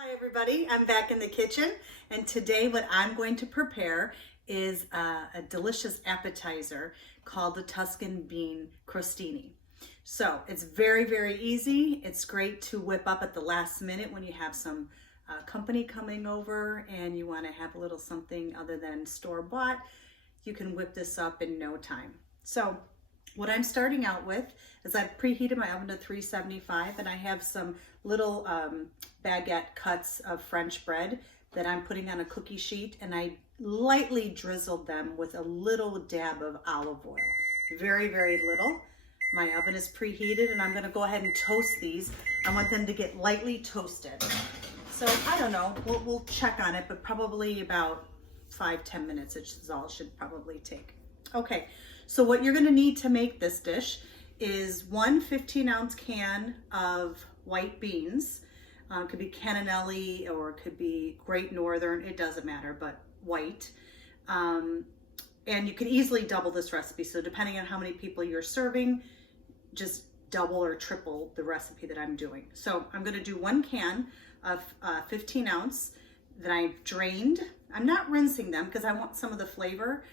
Hi everybody, I'm back in the kitchen, and today what I'm going to prepare is a delicious appetizer called the Tuscan Bean Crostini. So it's very easy. It's great to whip up at the last minute when you have some company coming over and you want to have a little something other than store-bought. You can whip this up in no time. So what I'm starting out with is I've preheated my oven to 375, and I have some little baguette cuts of French bread that I'm putting on a cookie sheet, and I lightly drizzled them with a little dab of olive oil. Very little. My oven is preheated, and I'm going to go ahead and toast these. I want them to get lightly toasted. So I don't know, we'll check on it, but probably about 5-10 minutes is all it should probably take. Okay, so what you're gonna need to make this dish is one 15-ounce can of white beans. It could be cannellini or it could be Great Northern, it doesn't matter, but white. And you can easily double this recipe, so depending on how many people you're serving, just double or triple the recipe that I'm doing. So I'm gonna do one can of 15 ounce that I've drained. I'm not rinsing them because I want some of the flavor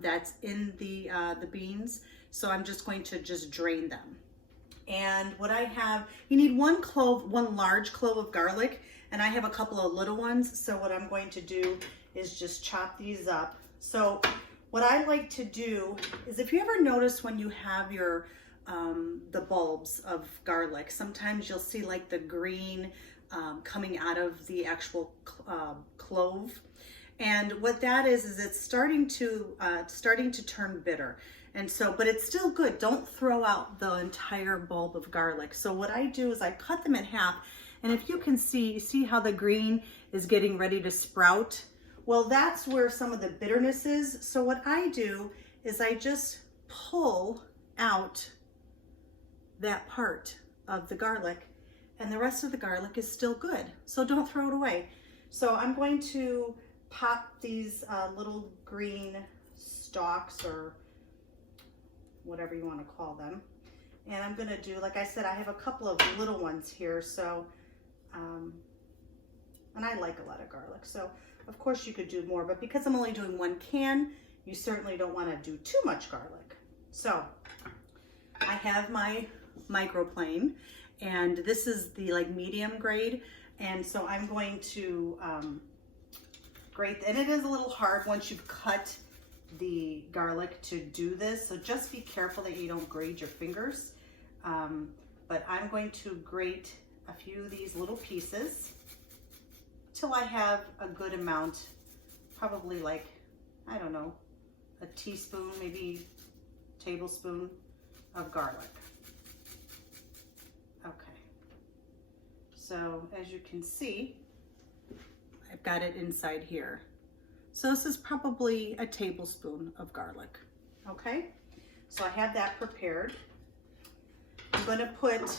that's in the beans. So I'm just going to drain them. And what I have, you need one large clove of garlic, and I have a couple of little ones. So what I'm going to do is just chop these up. So what I like to do is, if you ever notice when you have your the bulbs of garlic, sometimes you'll see like the green coming out of the actual clove. And what that is it's starting to turn bitter. And so, but it's still good. Don't throw out the entire bulb of garlic. So what I do is I cut them in half. And if you can see, you see how the green is getting ready to sprout? Well, that's where some of the bitterness is. So what I do is I just pull out that part of the garlic, and the rest of the garlic is still good. So don't throw it away. So I'm going to pop these little green stalks, or whatever you want to call them. And I'm going to do, like I said, I have a couple of little ones here. So, and I like a lot of garlic. So of course you could do more, but because I'm only doing one can, you certainly don't want to do too much garlic. So I have my microplane, and this is the like medium grade. And so I'm going to grate, and it is a little hard once you've cut the garlic to do this. So just be careful that you don't grate your fingers. But I'm going to grate a few of these little pieces till I have a good amount, probably like, I don't know, a teaspoon, maybe tablespoon of garlic. Okay, so as you can see, I've got it inside here. So this is probably a tablespoon of garlic. Okay, so I have that prepared. I'm going to put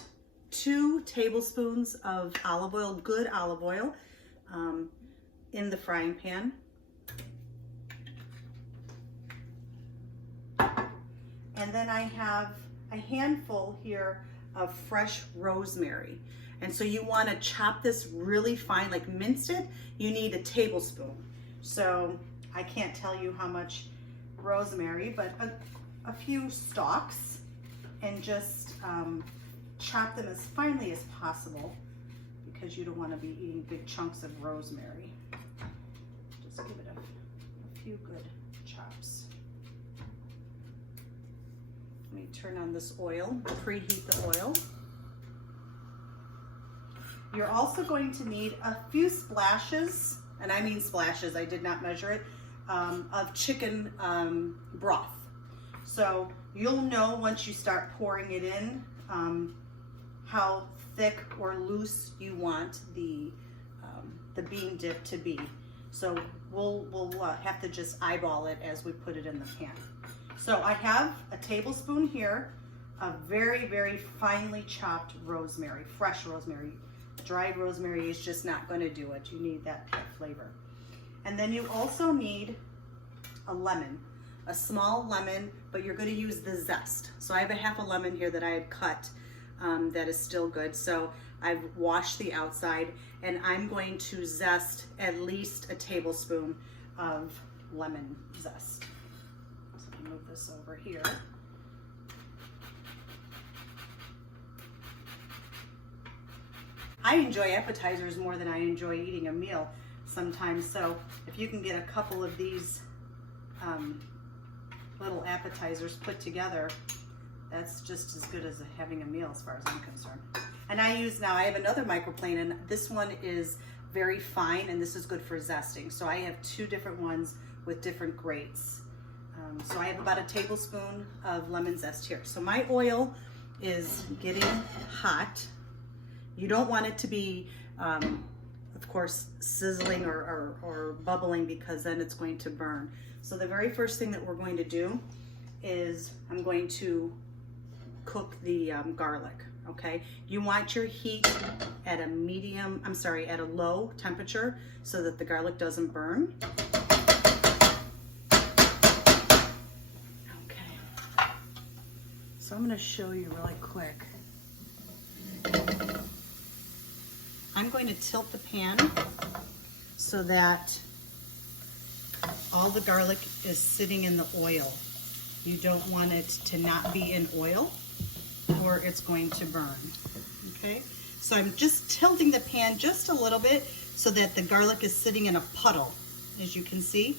2 tablespoons of olive oil, good olive oil, in the frying pan. And then I have a handful here of fresh rosemary. And so you want to chop this really fine, like mince it. You need a tablespoon. So I can't tell you how much rosemary, but a few stalks, and just chop them as finely as possible, because you don't want to be eating big chunks of rosemary. Just give it a few good chops. Let me turn on this oil, preheat the oil. You're also going to need a few splashes, and I mean splashes, I did not measure it, of chicken broth. So you'll know once you start pouring it in how thick or loose you want the bean dip to be. So we'll have to just eyeball it as we put it in the pan. So I have a tablespoon here of very finely chopped rosemary, fresh rosemary. Dried rosemary is just not going to do it. You need that flavor. And then you also need a lemon, a small lemon, but you're going to use the zest. So I have a half a lemon here that I had cut that is still good. So I've washed the outside, and I'm going to zest at least a tablespoon of lemon zest. So I'm gonna move this over here. I enjoy appetizers more than I enjoy eating a meal sometimes. So if you can get a couple of these little appetizers put together, that's just as good as having a meal as far as I'm concerned. And I have another microplane, and this one is very fine, and this is good for zesting. So I have two different ones with different grates. So I have about a tablespoon of lemon zest here. So my oil is getting hot. You don't want it to be, of course, sizzling or bubbling, because then it's going to burn. So the very first thing that we're going to do is I'm going to cook the garlic, okay? You want your heat at a low temperature so that the garlic doesn't burn. Okay. So I'm gonna show you really quick. I'm going to tilt the pan so that all the garlic is sitting in the oil. You don't want it to not be in oil, or it's going to burn, okay? So I'm just tilting the pan just a little bit so that the garlic is sitting in a puddle, as you can see.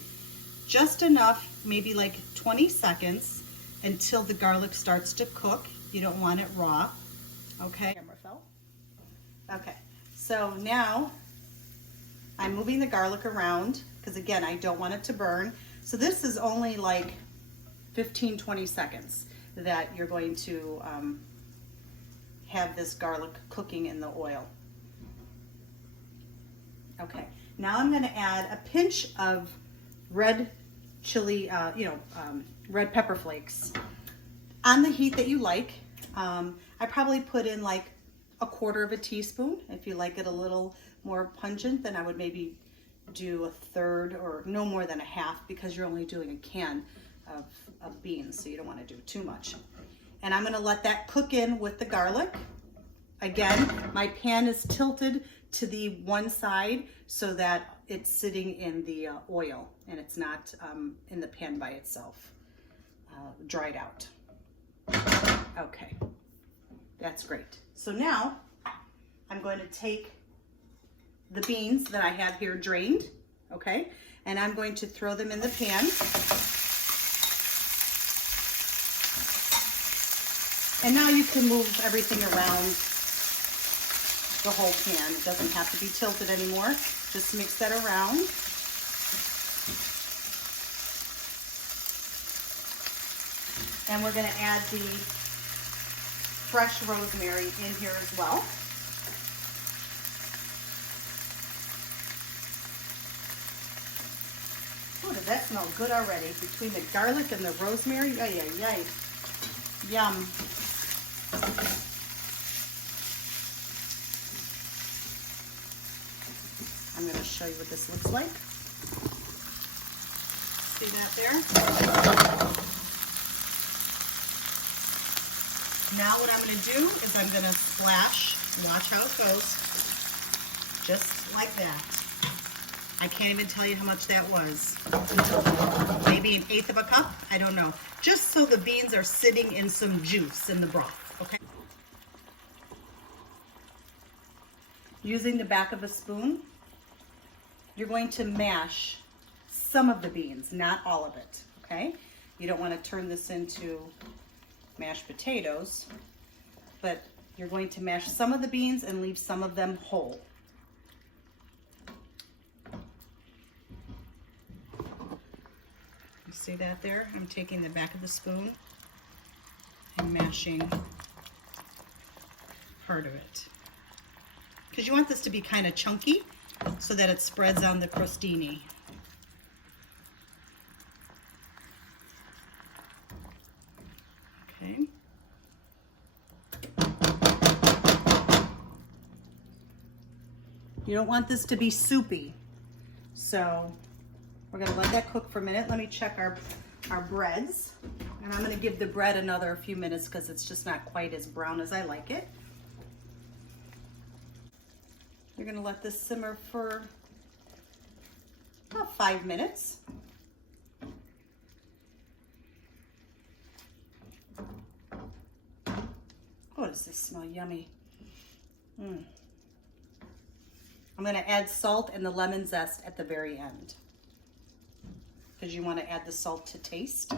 Just enough, maybe like 20 seconds, until the garlic starts to cook. You don't want it raw, okay? Camera fell. Okay, so now I'm moving the garlic around, because again, I don't want it to burn. So this is only like 15-20 seconds that you're going to have this garlic cooking in the oil. Okay, now I'm going to add a pinch of red chili, red pepper flakes on the heat that you like. I probably put in like a quarter of a teaspoon. If you like it a little more pungent, then I would maybe do a third, or no more than a half, because you're only doing a can of beans, so you don't want to do too much. And I'm going to let that cook in with the garlic. Again, my pan is tilted to the one side so that it's sitting in the oil, and it's not in the pan by itself, dried out. Okay, that's great. So now I'm going to take the beans that I have here drained, okay, and I'm going to throw them in the pan. And now you can move everything around the whole pan. It doesn't have to be tilted anymore. Just mix that around. And we're going to add the fresh rosemary in here as well. Oh, does that smell good already? Between the garlic and the rosemary, yum. I'm going to show you what this looks like. See that there? Now what I'm going to do is I'm going to splash, watch how it goes, just like that. I can't even tell you how much that was. Maybe 1/8 of a cup, I don't know. Just so the beans are sitting in some juice in the broth, okay? Using the back of a spoon, you're going to mash some of the beans, not all of it, okay? You don't want to turn this into mashed potatoes, but you're going to mash some of the beans and leave some of them whole. You see that there? I'm taking the back of the spoon and mashing part of it. Because you want this to be kind of chunky so that it spreads on the crostini. Okay. You don't want this to be soupy, so we're going to let that cook for a minute. Let me check our breads. And I'm going to give the bread another few minutes because it's just not quite as brown as I like it. You're going to let this simmer for about 5 minutes. Oh, does this smell yummy? I'm going to add salt and the lemon zest at the very end because you want to add the salt to taste.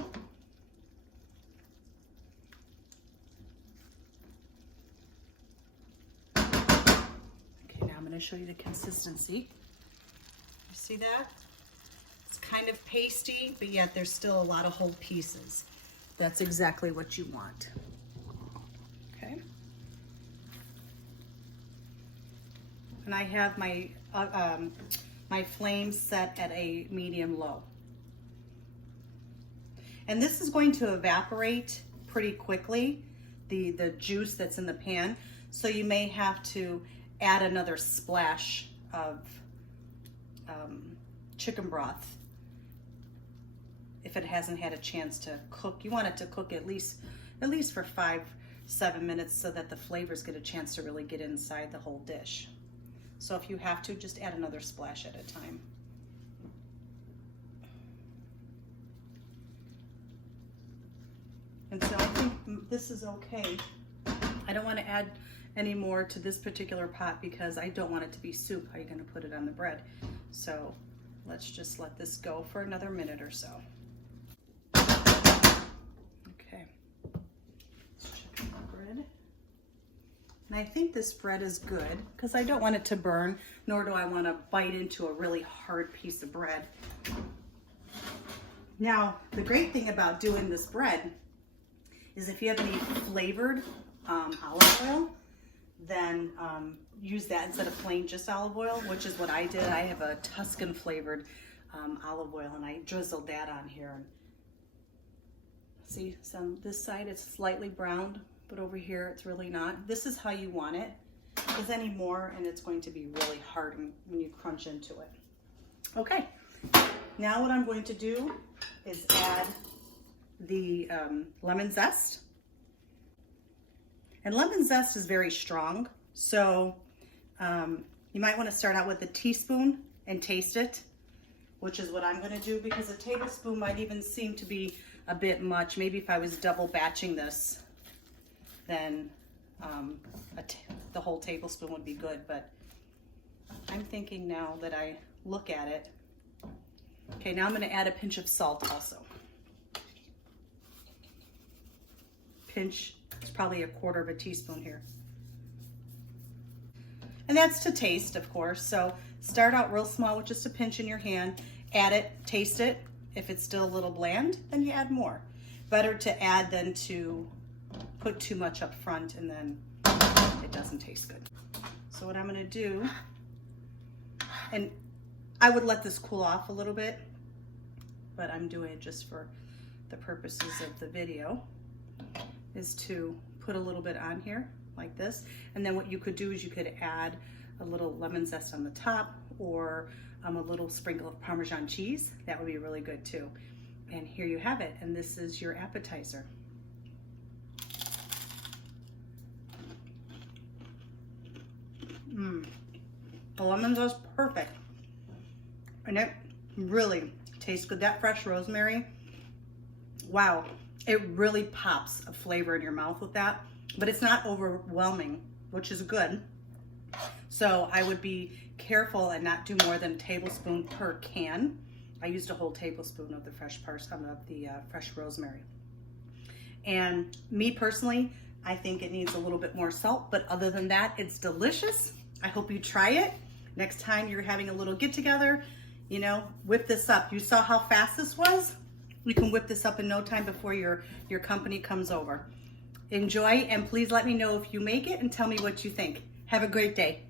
Okay, now I'm going to show you the consistency. You see that? It's kind of pasty, but yet there's still a lot of whole pieces. That's exactly what you want. Okay. And I have my my flame set at a medium low. And this is going to evaporate pretty quickly, the juice that's in the pan. So you may have to add another splash of chicken broth if it hasn't had a chance to cook. You want it to cook at least for 5-7 minutes so that the flavors get a chance to really get inside the whole dish. So if you have to, just add another splash at a time. And so I think this is okay. I don't want to add any more to this particular pot because I don't want it to be soup. How are you going to put it on the bread? So let's just let this go for another minute or so. Okay. Let's check the bread. And I think this bread is good because I don't want it to burn, nor do I want to bite into a really hard piece of bread. Now, the great thing about doing this bread is if you have any flavored olive oil, then use that instead of plain just olive oil, which is what I did. I have a Tuscan flavored olive oil and I drizzled that on here. See, so this side it's slightly browned, but over here it's really not. This is how you want it, because any more and it's going to be really hard when you crunch into it. Okay, now what I'm going to do is add the lemon zest. And lemon zest is very strong, so you might want to start out with a teaspoon and taste it, which is what I'm going to do, because a tablespoon might even seem to be a bit much. Maybe if I was double batching this, then the whole tablespoon would be good, but I'm thinking now that I look at it. Okay, now I'm going to add a pinch of salt also. Pinch, it's probably 1/4 teaspoon here. And that's to taste, of course. So start out real small with just a pinch in your hand, add it, taste it. If it's still a little bland, then you add more. Better to add than to put too much up front and then it doesn't taste good. So what I'm gonna do, and I would let this cool off a little bit, but I'm doing it just for the purposes of the video, is to put a little bit on here like this. And then what you could do is you could add a little lemon zest on the top, or a little sprinkle of Parmesan cheese. That would be really good too. And here you have it. And this is your appetizer. The lemon zest is perfect. And it really tastes good. That fresh rosemary, wow. It really pops a flavor in your mouth with that, but it's not overwhelming, which is good. So I would be careful and not do more than a tablespoon per can. I used a whole tablespoon of the fresh fresh rosemary. And me personally, I think it needs a little bit more salt, but other than that, it's delicious. I hope you try it. Next time you're having a little get together, you know, whip this up. You saw how fast this was? You can whip this up in no time before your company comes over. Enjoy, and please let me know if you make it and tell me what you think. Have a great day.